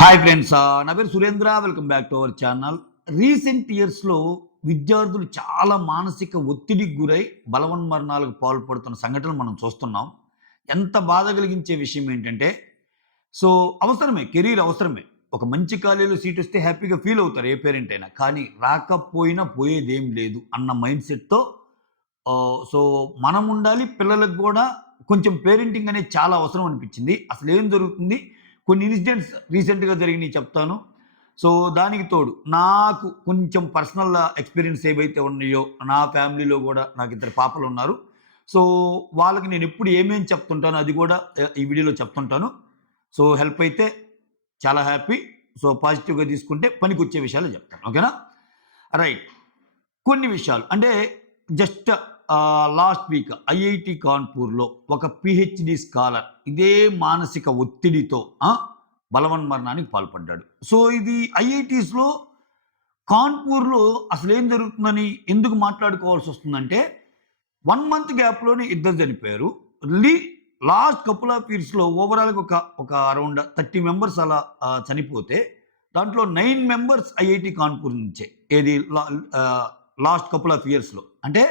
Hi friends, నా పేరు Surendra. Welcome back to our channel. Recent ఇయర్స్‌లో విద్యార్థులు చాలా మానసిక ఒత్తిడికి గురై బలవన్మరణాలకు పాల్పడుతున్న సంఘటనలు మనం చూస్తున్నాం. ఎంత బాధ కలిగించే విషయం ఏంటంటే, అవసరమే, కెరీర్ అవసరమే. ఒక మంచి కాలేజీలో సీట్ వస్తే హ్యాపీగా ఫీల్ అవుతారు ఏ పేరెంట్ అయినా. కానీ రాకపోయినా పోయేదేం లేదు అన్న మైండ్ సెట్‌తో మనం ఉండాలి. పిల్లలకు గూడా కొంచెం పేరెంటింగ్ అనేది చాలా అవసరం అనిపించింది. అసలేం జరుగుతుంది? కొన్ని ఇన్సిడెంట్స్ రీసెంట్‌గా జరిగినయి చెప్తాను. దానికి తోడు నాకు కొంచెం పర్సనల్ ఎక్స్‌పీరియన్స్ ఏవైతే ఉన్నాయో, నా ఫ్యామిలీలో గూడా నాకిద్దరు పాపలున్నారు. సో, వాళ్ళకి నేనెప్పుడు ఏమేం చెప్తుంటానో అది గూడా ఈ వీడియోలో చెప్తుంటాను. హెల్ప్ అయితే చాలా హ్యాపీ. పాజిటివ్‌గా తీసుకుంటే పనికొచ్చే విషయాలు చెప్తాను. ఓకేనా? రైట్. కొన్ని విషయాలు అంటే జస్ట్ లాస్ట్ వీక్ ఐఐటీ కాన్పూర్‌లో ఒక పీహెచ్‌డీ స్కాలర్ ఇదే మానసిక ఒత్తిడితో బలవన్మరణానికి పాల్పడ్డాడు. ఇది ఐఐటీస్‌లో కాన్పూర్‌లో అసలేం జరుగుతుందని ఎందుకు మాట్లాడుకోవాల్సొస్తుందంటే 1 మంత్ గ్యాప్‌లోనే ఇద్దరు చనిపోయారు. లీ లాస్ట్ కపుల్ ఆఫ్ ఇయర్స్‌లో ఓవరాల్‌గా ఒక అరౌండ్ 30 మెంబర్స్ అలా చనిపోతే దాంట్లో 9 మెంబర్స్ ఐఐటీ కాన్పూర్ నుంచే. ఏది లాస్ట్ కపుల్ ఆఫ్ ఇయర్స్‌లో. అంటే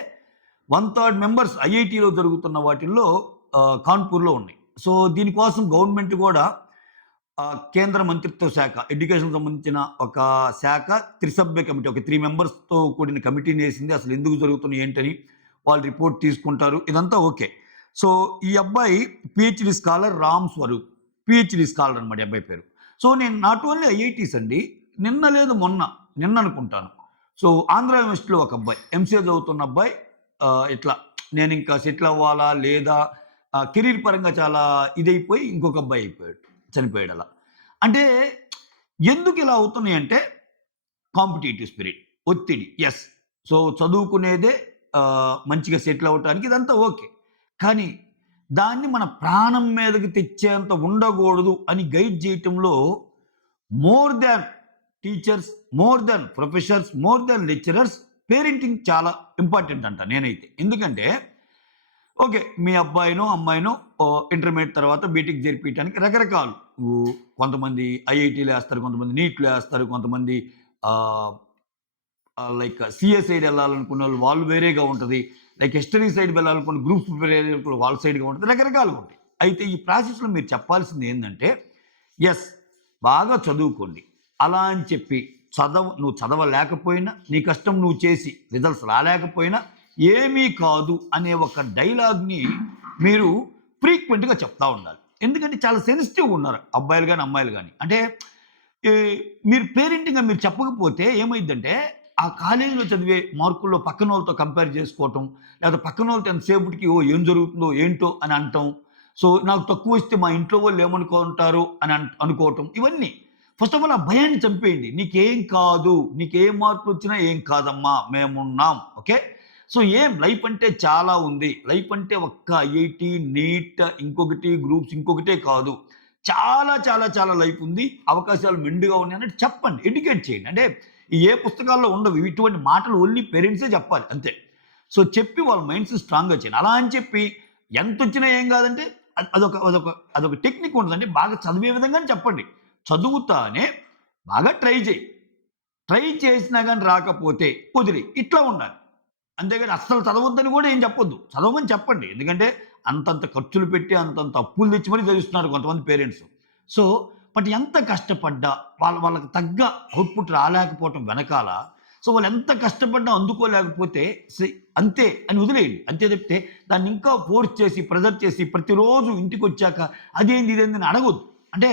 1/3 మెంబర్స్ ఐఐటీలో జరుగుతున్న వాటిల్లో కాన్పూర్‌లో ఉన్నాయి. దీనికోసం గవర్నమెంట్ గూడా కేంద్ర మంత్రిత్వ శాఖ ఎడ్యుకేషన్‌కి సంబంధించిన ఒక శాఖ త్రిసభ్య కమిటీ, ఒక 3 మెంబర్స్‌తో కూడిన కమిటీనేసింది. అసలు ఎందుకు జరుగుతున్నాయి ఏంటని వాళ్ళు రిపోర్ట్ తీసుకుంటారు. ఇదంతా ఓకే. ఈ అబ్బాయి PhD scholar Ram Swaroop. PhD scholar అనమాట ఈ అబ్బాయి పేరు. నేను నాట్ ఓన్లీ ఐఐటీస్ అండి. నిన్న లేదు నిన్న అనుకుంటాను. ఆంధ్ర యూనివర్సిటీలో ఒక అబ్బాయి ఎంసీఏ చదువుతున్న అబ్బాయి ఇట్లా నేనింకా సెటిల్ అవ్వాలా లేదా కెరీర్ పరంగా చాలా ఇదైపోయి ఇంకొక అబ్బాయి చనిపోయాడు అలా. అంటే ఎందుకు ఇలా అవుతున్నాయంటే కాంపిటీటివ్ స్పిరిట్, ఒత్తిడి. యెస్. చదువుకునేదే మంచిగా సెటిల్ అవ్వటానికి ఇదంతా ఓకే. కానీ దాన్ని మన ప్రాణం మీదకి తెచ్చేంత ఉండకూడదు అని గైడ్ చేయటంలో more than teachers, more than professors, more than lecturers parenting చాలా ఇంపార్టెంట్ అంట నేనైతే. ఎందుకంటే ఓకే, మీ అబ్బాయినో, అమ్మాయినో ఇంటర్మీడియేట్ తర్వాత బీటెక్ చేర్పియటానికి రకరకాలు కొంతమంది ఐఐటీలో ఏస్తారు, కొంతమంది నీట్‌లో ఏస్తారు, కొంతమంది లైక్ సీఏ సైడ్ వెళ్ళాలనుకున్నోళ్ళు వాళ్ళు వేరేగా ఉంటది. లైక్ హిస్టరీ సైడ్ వెళ్ళాలనుకున్న గ్రూప్స్ ప్రిపేర్ అయ్యేటప్పుడు వాళ్ళ సైడ్‌గా ఉంటది. రకరకాలుగా ఉంటాయి. అయితే ఈ ప్రాసెస్‌లో మీరు చెప్పాల్సింది ఏందంటే, యెస్, బాగా చదువుకోండి. అలా అని చెప్పి నువ్వు చదవలేకపోయినా, నీ కష్టం నువ్వు చేసి రిజల్ట్స్ రాలేకపోయినా ఏమీ కాదు అనే ఒక డైలాగ్‌ని మీరు ఫ్రీక్వెంట్‌గా చెప్తా ఉండాలి. ఎందుకంటే చాలా సెన్సిటివ్‌గా ఉన్నారు అబ్బాయిలు గాని, అమ్మాయిలు గాని. అంటే ఈ మీరు పేరెంటింగ్‌గా మీరు చెప్పకపోతే ఏమైద్దంటే, ఆ కాలేజీలో చదివే మార్కుల్లో పక్కనోళ్ళతో కంపేర్ చేసుకోవటం, లేకపోతే పక్కనోళ్ళతో ఎంతసేపటికి ఏం జరుగుతుందో ఏంటో అని అనటం. నాకు తక్కువొస్తే మా ఇంట్లో వాళ్ళు ఏమనుకుంటారు అని అనుకోవటం. ఇవన్నీ ఫస్ట్ ఆఫ్ ఆల్ ఆ భయాన్ని చంపేయండి. నీకేం కాదు, నీకే మార్కులొచ్చినా ఏం కాదమ్మా, మేమున్నాం. ఓకే. లైఫ్ అంటే చాలా ఉంది. లైఫ్ అంటే ఒక్క ఐఐటీ, నీట్, ఇంకొకటి గ్రూప్స్ ఇంకొకటే కాదు. చాలా చాలా చాలా లైఫ్ ఉంది. అవకాశాలు మెండుగా ఉన్నాయి అన్నట్టు చెప్పండి. ఎడ్యుకేట్ చేయండి. అంటే ఏ పుస్తకాల్లో ఉండవు. ఇటువంటి మాటలు ఓన్లీ పేరెంట్సే చెప్పాలి అంతే. చెప్పి వాళ్ళ మైండ్స్ స్ట్రాంగ్‌గా చేయండి. అలా అని చెప్పి ఎంతొచ్చినా ఏం కాదంటే అదొక అదొక అదొక టెక్నిక్ ఉంటదండి. బాగా చదివే విధంగానే చెప్పండి. చదువుతానే బాగా ట్రై చేయి. ట్రై చేసినా గాని రాకపోతే వదిలేయి. ఇట్లా ఉండాలి. అంతేగాని అస్సలు చదవొద్దని కూడా ఏం చెప్పొద్దు. చదవమని చెప్పండి. ఎందుకంటే అంతంత ఖర్చులు పెట్టి, అంతంత అప్పులు తెచ్చి మరీ చదివిస్తున్నారు కొంతమంది పేరెంట్స్. సో, బట్ ఎంత కష్టపడ్డా వాళ్ళకి తగ్గ అవుట్‌పుట్ రాలేకపోవటం వెనకాల వాళ్ళు ఎంత కష్టపడ్డా అందుకోలేకపోతే అంతే అని వదిలేయండి. అంతే తప్పితే దాన్ని ఇంకా ఫోర్స్ చేసి, ప్రెషర్ చేసి ప్రతిరోజు ఇంటికొచ్చాక అదేంది, ఇదేంది అని అడగొద్దు. అంటే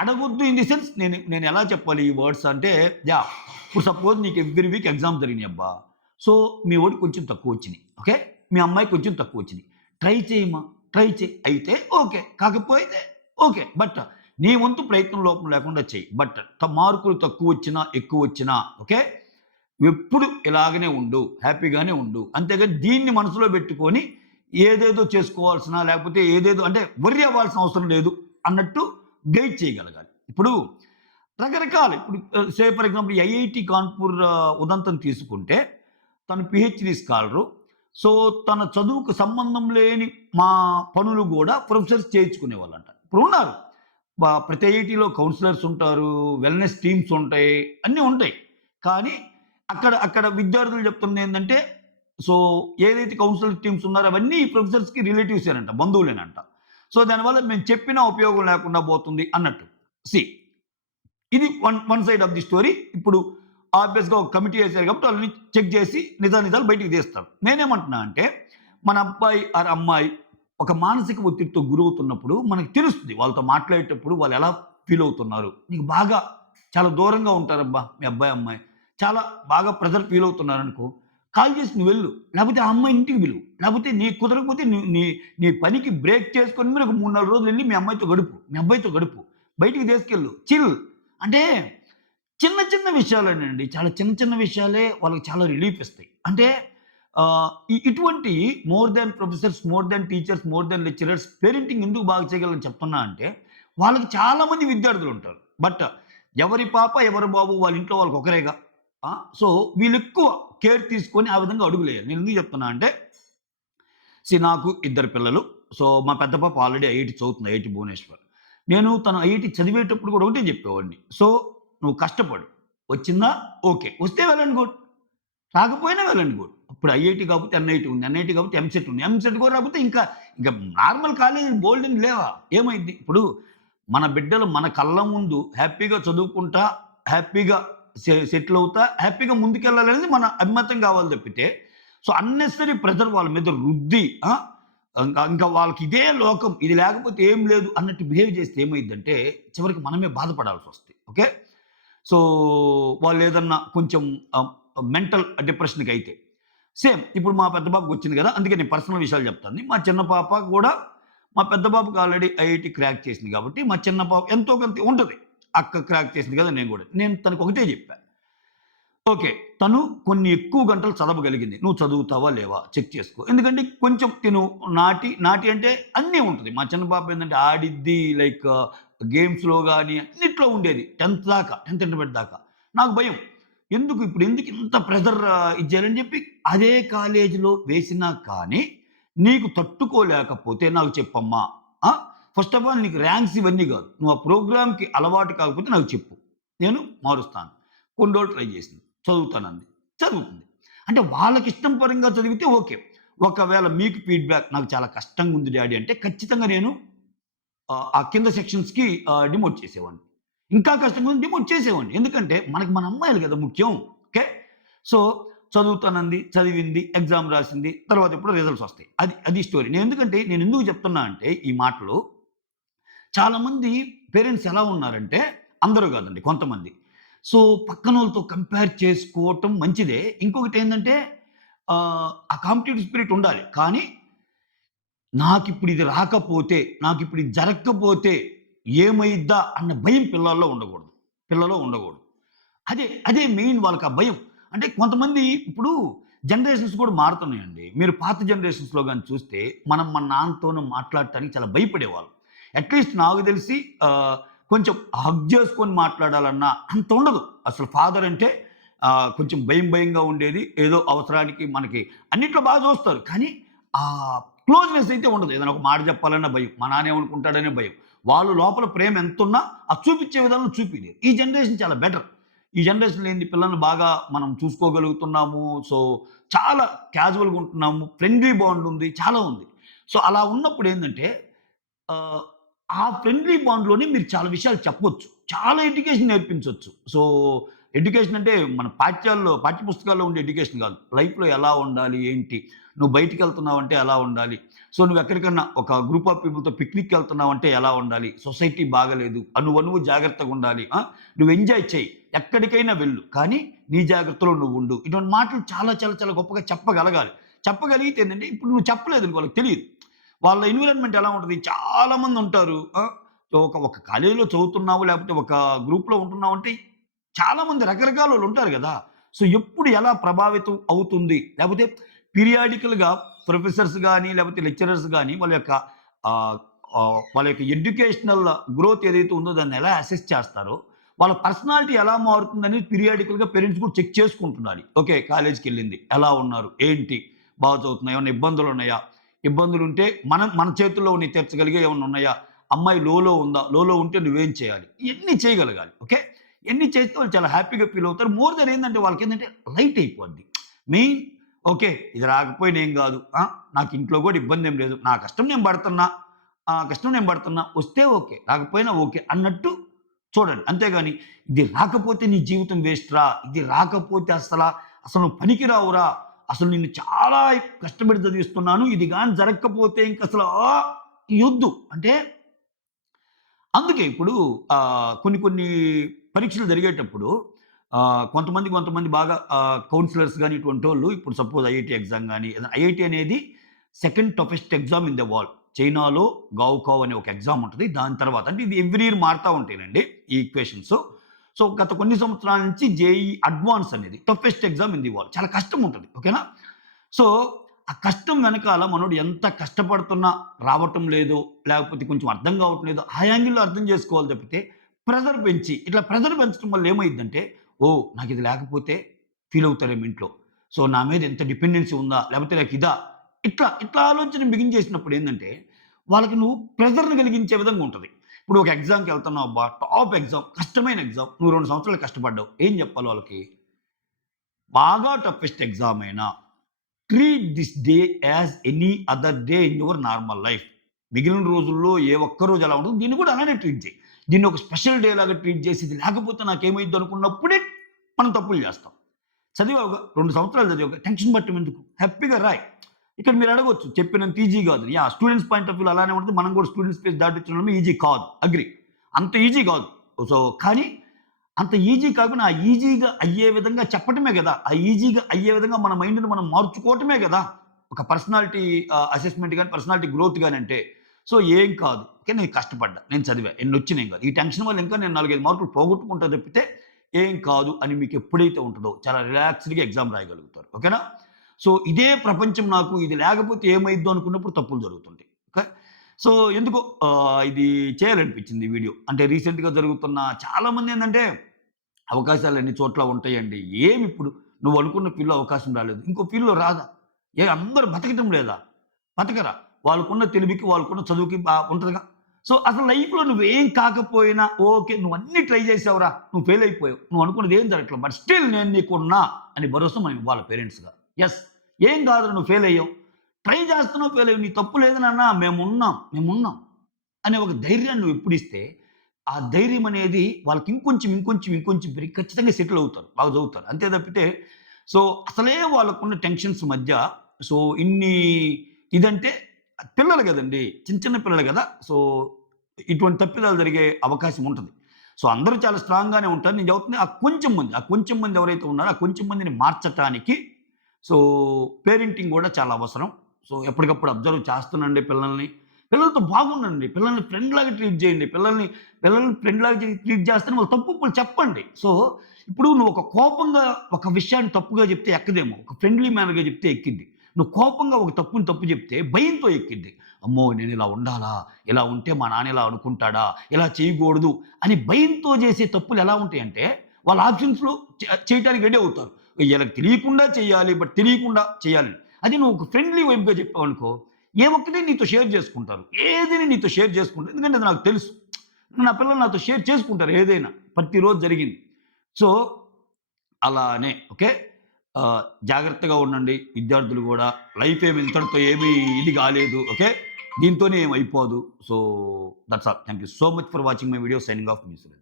అడగొద్దు ఇన్ ది సెన్స్ నేను ఎలా చెప్పాలి ఈ వర్డ్స్ అంటే, ఇప్పుడు సపోజ్ నీకు ఎవ్రీ వీక్ ఎగ్జామ్ జరిగినాయి అబ్బా. మీ వాడికి కొంచెం తక్కువొచ్చినియి. ఓకే. మీ అమ్మాయికి కొంచెం తక్కువొచ్చినియి. ట్రై చేయమ్మా, ట్రై చెయి. అయితే ఓకే. కాకపోతే ఓకే. బట్ నీ వంతు ప్రయత్నం లోపం లేకుండా చెయ్యి. బట్ మార్కులు తక్కువొచ్చినా, ఎక్కువొచ్చినా ఓకే. ఎప్పుడు ఇలాగనే ఉండు. హ్యాపీగానే ఉండు. అంతేగాని దీన్ని మనసులో పెట్టుకొని ఏదేదో చేసుకోవాల్సిన లేకపోతే ఏదేదో అంటే వర్రీ అవ్వాల్సిన అవసరం లేదు అన్నట్టు గైడ్ చేయగలగాలి. ఇప్పుడు రకరకాలు ఇప్పుడు ఫర్ ఎగ్జాంపుల్ ఐఐటీ కాన్పూర్ ఉదంతం తీసుకుంటే తను పీహెచ్‌డీ స్కాలరు. తన చదువుకు సంబంధం లేని మా పనులు గూడా ప్రొఫెసర్స్ చేయించుకునేవాళ్ళంట. ఇప్పుడున్నారు. ప్రతి ఐఐటీలో కౌన్సిలర్స్ ఉంటారు, వెల్‌నెస్ టీమ్స్ ఉంటాయి, అన్నీ ఉంటాయి. కానీ అక్కడ అక్కడ విద్యార్థులు చెప్తుందేందంటే, సో ఏదైతే కౌన్సిలర్ టీమ్స్ ఉన్నారో అవన్నీ ఈ ప్రొఫెసర్స్‌కి రిలేటివ్సేనంట, బంధువులేనంట. సో దానివల్ల మేము చెప్పినా ఉపయోగం లేకుండా పోతుంది అన్నట్టు. సీ ఇది one side of the story. ఇప్పుడు ఆబ్వియస్‌గా ఒక కమిటీ ఏసారు కాబట్టి వాళ్ళని చెక్ చేసి నిజానిజాలు బయటికి తీస్తారు. నేనేమంటున్నా అంటే, మన అబ్బాయి ఆర్ అమ్మాయి ఒక మానసిక ఒత్తిడితో గురవుతున్నప్పుడు మనకు తెలుస్తుంది. వాళ్ళతో మాట్లాడేటప్పుడు వాళ్ళు ఎలా ఫీల్ అవుతున్నారు. నీకు బాగా చాలా దూరంగా ఉంటారబ్బా! మీ అబ్బాయి, అమ్మాయి. చాలా బాగా ప్రెషర్ ఫీల్ అవుతున్నారనుకో, కాల్ చేసి నువ్వెళ్ళు. లేకపోతే ఆ అమ్మాయిని ఇంటికి పిలువు. లేకపోతే నీకు కుదరకపోతే నీ నీ నీ పనికి బ్రేక్ చేసుకొని మీరు ఒక 3, 4 రోజులు ఎళ్లి మీ అమ్మాయితో గడుపు. మీ అబ్బాయితో గడుపు. బయటికి తీసుకెళ్ళు. చిల్. అంటే చిన్న చిన్న విషయాలేనండి. చాలా చిన్న చిన్న విషయాలే వాళ్ళకి చాలా రిలీఫ్ ఇస్తాయి. అంటే ఇటువంటి more than professors, more than teachers, more than lecturers parenting ఎందుకు బాగా చేయగలరని చెప్తున్నా అంటే, వాళ్ళకి చాలా మంది విద్యార్థులుంటారు. బట్ ఎవరి పాప, ఎవరి బాబు వాళ్ళ ఇంట్లో వాళ్ళకి ఒకరేగా. సో వీళ్ళెక్కువ కేర్ తీసుకొని ఆ విధంగా అడుగులేయాలి. నేను ఎందుకు చెప్తున్నా అంటే, నాకు ఇద్దరు పిల్లలు. సో మా పెద్ద పాప ఆల్రెడీ ఐఐటీ చదువుతుంది. ఐఐటీ భువనేశ్వర్. నేను తను ఐఐటీ చదివేటప్పుడు కూడా ఒకటే చెప్పేవాడిని. సో నువ్వు కష్టపడు. వచ్చిందా ఓకే. వస్తే వెల్ అండ్ గుడ్. రాకపోయినా వెల్ అండ్ గుడ్. ఇప్పుడు ఐఐటీ కాకపోతే ఎన్ఐటీ ఉంది. ఎన్ఐటీ కాకపోతే ఎంసెట్ ఉంది. ఎంసెట్ కూడా రాకపోతే ఇంకా నార్మల్ కాలేజ్ బోల్డెన్ని లేవా? ఏమైద్ది? ఇప్పుడు మన బిడ్డలు మన కళ్ళ ముందు హ్యాపీగా చదువుకుంటా, హ్యాపీగా సెటిల్ అవుతా, హ్యాపీగా ముందుకెళ్ళాలనేది మన అభిమతం కావాలి తప్పితే, సో అన్నెసెసరీ ప్రెషర్ వాళ్ళ మీద రుద్ది ఇంకా వాళ్ళకి ఇదే లోకం, ఇది లేకపోతే ఏం లేదు అన్నట్టు బిహేవ్ చేస్తే ఏమైద్దంటే, చివరికి మనమే బాధపడాల్సొస్తది. ఓకే. సో వాళ్ళేదన్నా కొంచెం మెంటల్ డిప్రెషన్‌కైతే. సేమ్ ఇప్పుడు మా పెద్ద బాబుకి వచ్చింది కదా! అందుకే నేను పర్సనల్ విషయాలు చెప్తాను. మా చిన్న పాప కూడా మా పెద్ద బాబుకి ఆల్రెడీ ఐఐటీ క్రాక్ చేసింది కాబట్టి, మా చిన్న పాప ఎంతో కొంత ఉంటది. అక్క క్రాక్ చేసింది కదా! నేను కూడా. నేను తనకు ఒకటే చెప్పా. ఓకే. తను కొన్ని ఎక్కువ గంటలు చదవగలిగింది. నువ్వు చదువుతావా లేవా చెక్ చేసుకో. ఎందుకంటే కొంచెం తిను నాటి అంటే అన్నీ ఉంటది. మా చిన్న పాప ఏందంటే ఆడిద్ది లైక్ గేమ్స్‌లో గాని అన్నిట్లో ఉండేది. 10థ్ దాకా, 10థ్ ఇంటర్మీడియేట్ దాకా. నాకు భయం. ఎందుకు ఇంత ప్రెషర్ ఇది చేయాలని చెప్పి అదే కాలేజీలో వేసినా కానీ నీకు తట్టుకోలేకపోతే నాకు చెప్పమ్మా. ఆ! ఫస్ట్ ఆఫ్ ఆల్ నీకు ర్యాంక్స్ ఇవన్నీ కాదు. నువ్వు ఆ ప్రోగ్రామ్‌కి అలవాటు కాకపోతే నాకు చెప్పు. నేను మారుస్తాను. కొన్ని రోజులు ట్రై చేసింది. చదువుతానంది. చదువుతుంది. అంటే వాళ్ళకిష్టం పరంగా చదివితే ఓకే. ఒకవేళ మీకు ఫీడ్‌బ్యాక్ నాకు చాలా కష్టంగా ఉంది డ్యాడీ అంటే ఖచ్చితంగా నేను ఆ కింద సెక్షన్స్‌కి డిమోట్ చేసేవాడిని. ఇంకా కష్టంగా ఉంటే డిమోట్ చేసేవాడిని. ఎందుకంటే మనకి మన అమ్మాయిలు కదా ముఖ్యం. ఓకే. సో చదువుతానంది, చదివింది, ఎగ్జామ్ రాసింది. తర్వాత ఎప్పుడో రిజల్ట్స్ వస్తాయి. అది స్టోరీ. నేను ఎందుకు చెప్తున్నా అంటే ఈ మాటలు చాలామంది పేరెంట్స్ ఎలా ఉన్నారంటే అందరూ కాదండి కొంతమంది. సో పక్కనోళ్ళతో కంపేర్ చేసుకోవటం మంచిదే. ఇంకొకటేందంటే ఆ కాంపిటీటివ్ స్పిరిట్ ఉండాలి. కానీ నాకిప్పుడు ఇది రాకపోతే, నాకిప్పుడు ఇది జరక్కపోతే ఏమైద్దా అన్న భయం పిల్లలో ఉండకూడదు. అదే మెయిన్ వాళ్ళకి ఆ భయం. అంటే కొంతమంది ఇప్పుడు జనరేషన్స్ కూడా మారుతున్నాయండి. మీరు పాత జనరేషన్స్‌లో గాని చూస్తే మనం మన నాన్నతోని మాట్లాడటానికి చాలా భయపడేవాళ్ళం. అట్‌లీస్ట్ నాకు తెలిసి కొంచెం హగ్ చేసుకొని మాట్లాడాలన్నా అంత ఉండదు. అసలు ఫాదర్ అంటే కొంచెం భయంగా ఉండేది. ఏదో అవసరానికి మనకి అన్నిట్లో బాగా చూస్తారు. కానీ క్లోజ్‌నెస్ అయితే ఉండదు. ఏదైనా ఒక మాట చెప్పాలన్నా భయం. మా నాన్న ఏమనుకుంటాడనే భయం. వాళ్ళు లోపల ప్రేమ ఎంతున్నా అది చూపించే విధానంలో చూపియలేరు. ఈ జనరేషన్ చాలా బెటర్. ఈ జనరేషన్‌లో ఏంది పిల్లల్ని బాగా మనం చూసుకోగలుగుతున్నాము. సో, చాలా క్యాజువల్‌గా ఉంటున్నాము. ఫ్రెండ్లీ బాండ్ ఉంది. చాలా ఉంది. సో, అలా ఉన్నప్పుడు ఏందంటే ఆహ్, ఆ ఫ్రెండ్లీ బాండ్‌లోనే మీరు చాలా విషయాలు చెప్పొచ్చు. చాలా ఎడ్యుకేషన్ నేర్పించొచ్చు. సో, ఎడ్యుకేషన్ అంటే మన పాఠ్య పుస్తకాల్లో ఉండే ఎడ్యుకేషన్ కాదు. లైఫ్‌లో ఎలా ఉండాలి? ఏంటి? నువ్వు బయటికెళ్తున్నావంటే ఎలా ఉండాలి? సో, నువ్వెక్కడికన్నా ఒక గ్రూప్ ఆఫ్ పీపుల్‌తో పిక్నిక్‌కెళ్తున్నావంటే ఎలా ఉండాలి? సొసైటీ బాగాలేదు. నువ్వు జాగ్రత్తగుండాలి. నువ్వు ఎంజాయ్ చెయి. ఎక్కడికైనా వెళ్ళు. కానీ నీ జాగ్రత్తలో నువ్వుండు. ఇటువంటి మాటలు చాలా చాలా చాలా గొప్పగా చెప్పగలగాలి. చెప్పగలిగితే ఏందంటే ఇప్పుడు నువ్వు చెప్పలేదనుకో వాళ్ళకి తెలీదు. వాళ్ళ ఎన్విరాన్మెంట్ ఎలా ఉంటది? చాలా మందుంటారు. ఒక కాలేజీలో చదువుతున్నావు లేకపోతే ఒక గ్రూప్‌లో ఉంటున్నావంటే చాలామంది రకరకాలోళ్ళుంటారు గదా! సో, ఎప్పుడు ఎలా ప్రభావితం అవుతుంది? లేపోతే పీరియాడికల్‌గా ప్రొఫెసర్స్ గాని, లేపోతే లెక్చరర్స్ గాని ఆహ్, వాళ్ళ యొక్క ఎడ్యుకేషనల్ గ్రోత్ ఏదైతే ఉందో దాన్ని ఎలా అసెస్ చేస్తారో, వాళ్ళ పర్సనాలిటీ ఎలా మారుతుందనేది పీరియాడికల్‌గా పేరెంట్స్ కూడా చెక్ చేసుకుంటుండాలి. ఓకే. కాలేజ్‌కెళ్ళింది. ఎలా ఉన్నారు? ఏంటి? బాగా చదువుతుందా? ఏమన్నా ఇబ్బందులున్నాయా? ఇబ్బందులుంటే మన చేతుల్లో ఉన్నయి తీర్చగలిగేయి ఏమన్నా ఉన్నాయా? అమ్మాయి లోలో ఉందా? లోలో ఉంటే నువ్వేం చేయాలి? ఇయన్నీ చేయగలగాలి. ఓకే. ఇయన్నీ చేస్తే వాళ్ళు చాలా హ్యాపీగా ఫీల్ అవుతారు. మోర్ దెన్ ఏందంటే వాళ్ళకేందంటే లైట్ అయిపోద్ది. Main okay. ఇది రాకపోయినా ఏం గాదు. నాకు ఇంట్లో గూడా ఇబ్బందేం లేదు. నా కష్టం నేను పడుతున్నా. కష్టం నేను పడుతున్నా. వస్తే ఓకే. రాకపోయినా ఓకే అన్నట్టు చూడండి. అంతేగాని ఇది రాకపోతే నీ జీవితం వేస్ట్ రా. ఇది రాకపోతే అసలు నువ్వు పనికిరావురా. అసలు నిన్ను చాలా కష్టపడి చదివిస్తున్నాను. ఇది గాని జరగకపోతే ఇంకసలు యొద్దు. అంటే అందుకే ఇప్పుడు కొన్ని కొన్ని పరీక్షలు జరిగేటప్పుడు కొంతమంది బాగా కౌన్సిలర్స్ గాని ఇటువంటోళ్ళు ఇప్పుడు సపోజ్ ఐఐటీ ఎగ్జామ్ గాని ఐఐటీ అనేది second toughest exam in the world. చైనాలో గావ్‌కావ్ అనే ఒక ఎగ్జామ్ ఉంటది. దాని తర్వాత అంటే ఇది ఎవ్రీ ఇయర్ మారుతా ఉంటాయండి ఈ ఈక్వేషన్స్. సో గత కొన్ని సంవత్సరాల నుంచి జేఈఈ అడ్వాన్స్ అనేది toughest exam in the world. చాలా కష్టం ఉంటది. ఓకేనా? సో ఆ కష్టం వెనకాల మనోడు ఎంత కష్టపడుతున్నా రావటం లేదు, లేకపోతే కొంచెం అర్థం కావటం లేదు, ఆ యాంగిల్‌లో అర్థం చేసుకోవాలి తప్పితే ప్రెషర్ పెంచి ఇట్లా ప్రెషర్ పెంచడం వల్ల ఏమైద్దంటే, ఓహ్! నాకిది లేకపోతే ఫీల్ అవుతారేమో ఇంట్లో. సో నా మీద ఎంత డిపెండెన్సీ ఉందా? లేకపోతే నాకిదా? ఇట్లా ఆలోచన బిగించేసినప్పుడు ఏందంటే, వాళ్ళకి నువ్వు ప్రెషర్‌ని కలిగించే విధంగా ఉంటది. ఇప్పుడు ఒక ఎగ్జామ్‌కి వెళ్తున్నావు అబ్బా! టాప్ ఎగ్జామ్, కష్టమైన ఎగ్జామ్. నువ్వు 2 సంవత్సరాలు కష్టపడ్డావు. ఏం చెప్పాలి వాళ్ళకి? బాగా టఫెస్ట్ ఎగ్జామ్ అయినా treat this day as any other day in your normal life. మిగిలిన రోజుల్లో ఏ ఒక్క రోజు ఎలా ఉంటుందో దీన్ని కూడా అలానే ట్రీట్ చేయి. దీన్ని ఒక స్పెషల్ డే లాగా ట్రీట్ చేసి ఇది లేకపోతే నాకేమైద్ది అనుకున్నప్పుడే మనం తప్పులు చేస్తాం. చదివావుగా 2 సంవత్సరాలు చదివావుగా టెన్షన్ పట్టం ఎందుకు? హ్యాపీగా రాయి. ఇక్కడ మీరు అడగొచ్చు చెప్పినంత ఈజీ కాదు. స్టూడెంట్స్ పాయింట్ ఆఫ్ వ్యూలో అలానే ఉంటుంది. మనం కూడా స్టూడెంట్ స్పేస్ దాటించడం ఈజీ కాదు. అగ్రీ. అంత ఈజీ కాదు. సో కానీ అంత ఈజీ కాకుండా ఆ ఈజీగా అయ్యే విధంగా చెప్పటమే గదా! ఆ ఈజీగా అయ్యే విధంగా మన మైండ్‌ని మనం మార్చుకోవటమే గదా! ఒక పర్సనాలిటీ అసెస్‌మెంట్ గాని, పర్సనాలిటీ గ్రోత్ గాని అంటే. సో ఏం కాదు. ఓకే. నేను కష్టపడ్డా. నేను చదివా. ఎన్నొచ్చినాయి కాదు. ఈ టెన్షన్ వల్ల ఇంకా నేను 4, 5 మార్కులు పోగొట్టుకుంటా తప్పితే ఏం కాదు అని మీకు ఎప్పుడైతే ఉంటదో చాలా రిలాక్స్డ్‌గా ఎగ్జామ్ రాయగలుగుతారు. ఓకేనా? సో ఇదే ప్రపంచం నాకు ఇది లేకపోతే ఏమైద్దో అనుకున్నప్పుడు తప్పులు జరుగుతుంటాయి. ఓకే. సో ఎందుకో ఇది చేయాలనిపించింది ఈ వీడియో. అంటే రీసెంట్‌గా జరుగుతున్న చాలామంది ఏందంటే అవకాశాలు అన్ని చోట్ల ఉంటాయండి. ఏమిప్పుడు నువ్వు అనుకున్న ఫీల్డ్‌లో అవకాశం రాలేదు. ఇంకో ఫీల్డ్‌లో రాదా? అందరూ బతకటం లేదా? బతకరా? వాళ్ళకున్న తెలివికి, వాళ్ళకున్న చదువుకి ఉంటదిగా. సో, అసలు లైఫ్‌లో నువ్వేం కాకపోయినా ఓకే. నువ్వన్నీ ట్రై చేసావురా. నువ్వు ఫెయిల్ అయిపోయావు. నువ్వు అనుకున్నది ఏం జరగట్లేదు. బట్ స్టిల్ నేను నీకున్నా అని భరోసా మనం ఇవ్వాలి పేరెంట్స్‌గా. యెస్. ఏం కాదురా నువ్వు ఫెయిల్ అయ్యావు. ట్రై చేస్తున్నావు ఫెయిల్ అయ్యావు. నీ తప్పు లేదు నాన్న మేమున్నాం అనే ఒక ధైర్యాన్ని నువ్వు ఎప్పుడిస్తే ఆ ధైర్యం అనేది వాళ్ళకి ఇంకొంచెం పెరిగి ఖచ్చితంగా సెటిల్ అవుతారు. బాగా చదువుతారు. అంతే తప్పితే సో, అసలే వాళ్ళకున్న టెన్షన్స్ మధ్య సో, ఇన్ని ఇదంటే పిల్లలు గదండీ! చిన్న పిల్లలు గదా! సో, ఇటువంటి తప్పిదాలు జరిగే అవకాశం ఉంటది. సో, అందరూ చాలా స్ట్రాంగ్‌గానే ఉంటారు. నేను చెబుతుంది ఆ కొంచెం మంది ఎవరైతే ఉన్నారో, ఆ కొంచెం మందిని మార్చటానికి సో, పేరెంటింగ్ గూడా చాలా అవసరం. సో, ఎప్పటికప్పుడు అబ్జర్వ్ చేస్తూనండి పిల్లల్ని. పిల్లలతో బాగుండండి. పిల్లల్ని ఫ్రెండ్‌లాగా ట్రీట్ చేయండి. పిల్లల్ని ఫ్రెండ్‌లాగా ట్రీట్ చేస్తేనే వాళ్ళ తప్పులు చెప్పండి. సో, ఇప్పుడు నువ్వు ఒక కోపంగా ఒక విషయాన్ని తప్పుగా చెప్తే ఎక్కదేమో. ఒక ఫ్రెండ్లీ మేనర్‌గా చెప్తే ఎక్కిద్ది. నువ్వు కోపంగా ఒక తప్పుని తప్పు చెప్తే భయంతో ఎక్కిద్ది. అమ్మో! నేను ఇలా ఉండాలా? ఇలా ఉంటే మా నాన్న ఇలా అనుకుంటాడా? ఇలా చేయకూడదు అని భయంతో చేసే తప్పులు ఎలా ఉంటాయంటే వాళ్ళ ఆప్షన్స్‌లో చేయటానికి రెడీ అవుతారు. ఈళ్ళకి తెలియకుండా చేయాలి. బట్ తెలియకుండా చేయాలి. అదే నువ్వు ఒక ఫ్రెండ్లీ వైబ్‌గా చెప్పావనుకో ఏ ఒక్కటి నీతో షేర్ చేసుకుంటారు. ఏదైనా నీతో షేర్ చేసుకుంటారు. ఎందుకంటే అది నాకు తెలుసు. నా పిల్లలు నాతో షేర్ చేసుకుంటారు ఏదైనా. ప్రతిరోజు జరిగింది. సో, అలానే ఓకే. జాగ్రత్తగా ఉండండి విద్యార్థులు గూడా. లైఫ్ ఏమి ఇంతటితో ఏమీ ఇది కాలేదు. ఓకే. దీంతోనే ఏమి అయిపోదు. So, that's all. Thank you so much for watching my video. Signing off me Surendra.